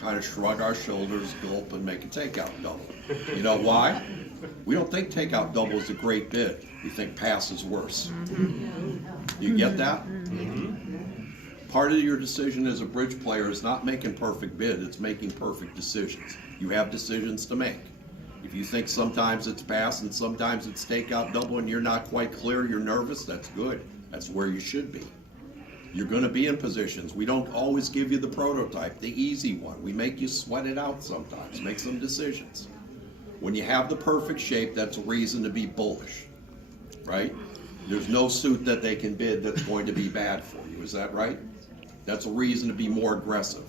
kind of shrug our shoulders, gulp, and make a takeout double. You know why? We don't think takeout double is a great bid. We think pass is worse. You get that? Part of your decision as a bridge player is not making perfect bid, it's making perfect decisions. You have decisions to make. If you think sometimes it's pass and sometimes it's takeout double and you're not quite clear, you're nervous, that's good. That's where you should be. You're going to be in positions. We don't always give you the prototype, the easy one. We make you sweat it out sometimes, make some decisions. When you have the perfect shape, that's a reason to be bullish, right? There's no suit that they can bid that's going to be bad for you, is that right? That's a reason to be more aggressive.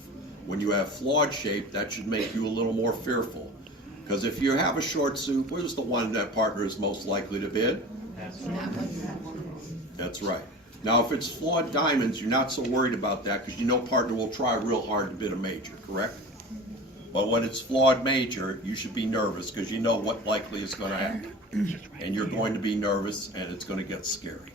When you have flawed shape, that should make you a little more fearful. Because if you have a short suit, where's the one that partner is most likely to bid? That's right. Now, if it's flawed diamonds, you're not so worried about that because you know partner will try real hard to bid a major, correct? But when it's flawed major, you should be nervous because you know what likely is going to happen. And you're going to be nervous and it's going to get scary.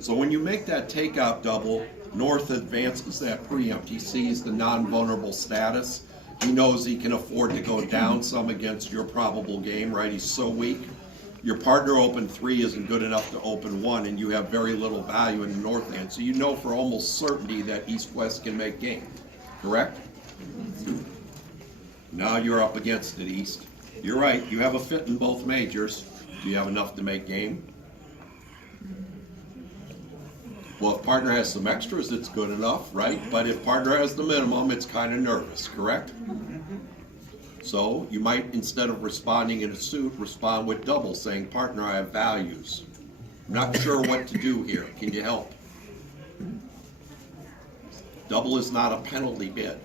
So when you make that takeout double, North advances that preempt. He sees the non-vulnerable status. He knows he can afford to go down some against your probable game, right? He's so weak. Your partner open 3 isn't good enough to open 1, and you have very little value in the north hand. So you know for almost certainty that East-West can make game, correct? Now you're up against it, East. You're right, you have a fit in both majors. Do you have enough to make game? Well, if partner has some extras, it's good enough, right? But if partner has the minimum, it's kind of nervous, correct? So you might, instead of responding in a suit, respond with double, saying, partner, I have values. I'm not sure what to do here. Can you help? Double is not a penalty bid.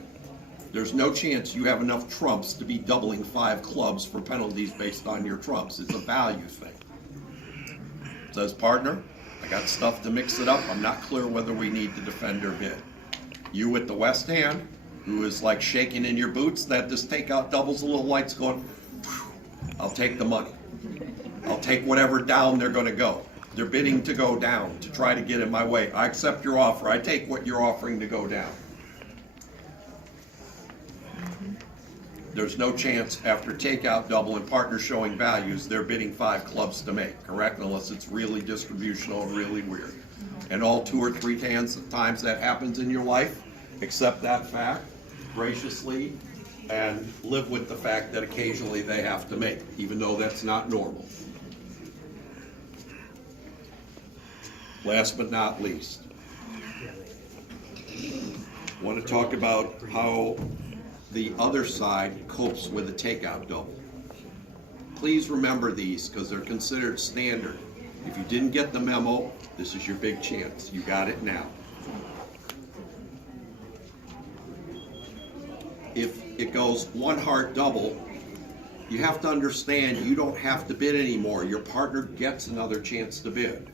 There's no chance you have enough trumps to be doubling 5 clubs for penalties based on your trumps. It's a value thing. Says partner, I got stuff to mix it up. I'm not clear whether we need to defend or bid. You with the west hand, who is like shaking in your boots, that this takeout doubles a little lights going, whew, I'll take the money. I'll take whatever down they're going to go. They're bidding to go down to try to get in my way. I accept your offer. I take what you're offering to go down. There's no chance after takeout double and partner showing values, they're bidding 5 clubs to make, correct? Unless it's really distributional and really weird. And all 2 or 3 times that happens in your life, accept that fact graciously and live with the fact that occasionally they have to make, even though that's not normal. Last but not least, I want to talk about how the other side copes with a takeout double. Please remember these because they're considered standard. If you didn't get the memo, this is your big chance. You got it now. If it goes 1 heart double, you have to understand you don't have to bid anymore. Your partner gets another chance to bid.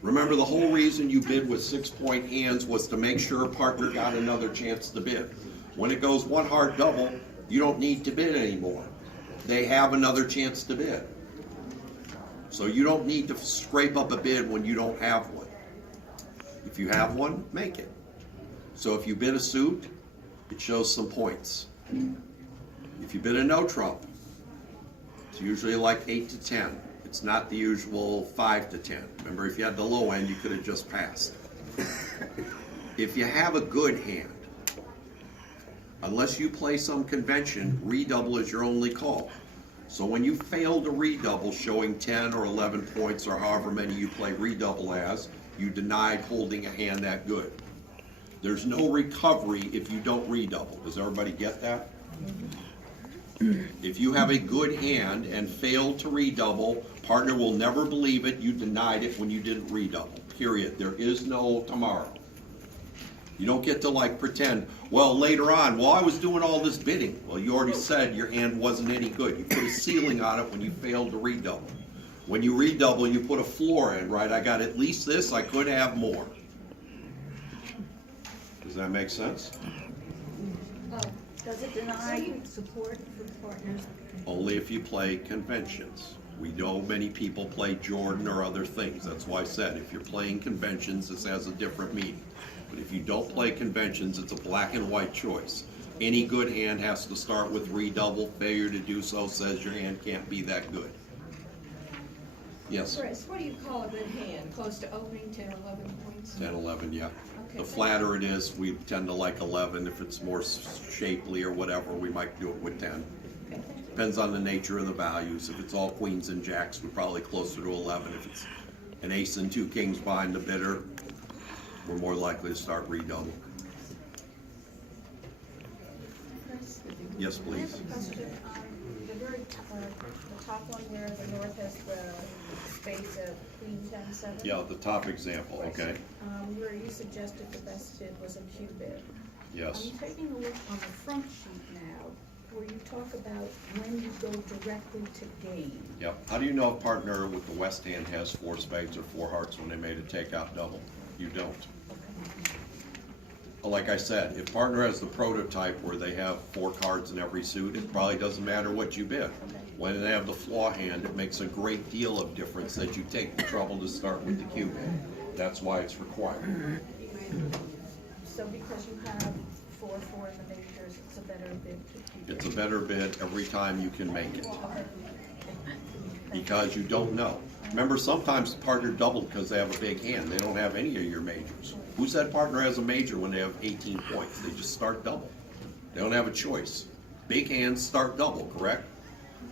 Remember, the whole reason you bid with 6-point hands was to make sure a partner got another chance to bid. When it goes 1 heart double, you don't need to bid anymore. They have another chance to bid. So you don't need to scrape up a bid when you don't have one. If you have one, make it. So if you bid a suit, it shows some points. If you bid a no trump, it's usually like 8 to 10. It's not the usual 5 to 10. Remember, if you had the low end, you could have just passed. If you have a good hand, unless you play some convention, redouble is your only call. So when you fail to redouble, showing 10 or 11 points or however many you play redouble as, you denied holding a hand that good. There's no recovery if you don't redouble. Does everybody get that? If you have a good hand and fail to redouble, partner will never believe it. You denied it when you didn't redouble. Period. There is no tomorrow. You don't get to pretend, well, later on, well, I was doing all this bidding. Well, you already said your hand wasn't any good. You put a ceiling on it when you failed to redouble. When you redouble, you put a floor in, right? I got at least this, I could have more. Does that make sense? Does it deny support for partners? Only if you play conventions. We know many people play Jordan or other things. That's why I said if you're playing conventions, this has a different meaning. But if you don't play conventions, it's a black and white choice. Any good hand has to start with redouble. Failure to do so says your hand can't be that good. Yes? Chris, what do you call a good hand? Close to opening, 10, 11 points? 10, 11, yeah. Okay. The flatter it is, we tend to like 11. If it's more shapely or whatever, we might do it with 10. Okay, thank you. Depends on the nature of the values. If it's all queens and jacks, we're probably closer to 11. If it's an ace and 2 kings behind the bidder, we're more likely to start redouble. Chris? Yes, I please. have a question on the very, the top one where the north has the space of queen, 10, 7. Yeah, the top example, okay? Where you suggested the best bid was a Q bid. Yes. I'm taking a look on the front sheet now, where you talk about when you go directly to game. Yep. How do you know a partner with the west hand has 4 spades or 4 hearts when they made a takeout double? You don't. Like I said, if partner has the prototype where they have 4 cards in every suit, it probably doesn't matter what you bid. When they have the flaw hand, it makes a great deal of difference that you take the trouble to start with the Q bid. That's why it's required. So because you have 4, 4 in the majors, it's a better bid to keep. It's a better bid every time you can make it, Okay. because you don't know. Remember, sometimes the partner doubled because they have a big hand. They don't have any of your majors. Who said partner has a major when they have 18 points? They just start double. They don't have a choice. Big hands start double, correct?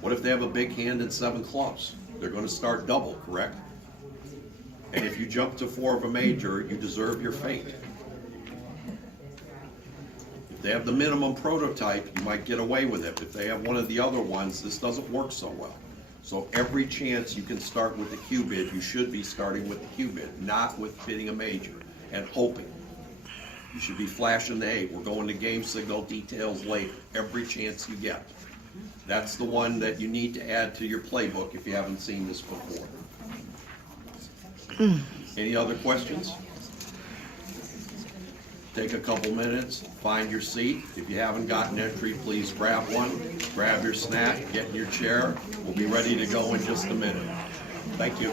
What if they have a big hand and 7 clubs? They're going to start double, correct? And if you jump to 4 of a major, you deserve your fate. If they have the minimum prototype, you might get away with it. If they have one of the other ones, this doesn't work so well. So every chance you can start with the Q bid, you should be starting with the Q bid, not with bidding a major and hoping. You should be flashing the, hey, we're going to game signal details later, every chance you get. That's the one that you need to add to your playbook if you haven't seen this before. Any other questions? Take a couple minutes, find your seat. If you haven't gotten entry, please grab one, grab your snack, get in your chair. We'll be ready to go in just a minute. Thank you.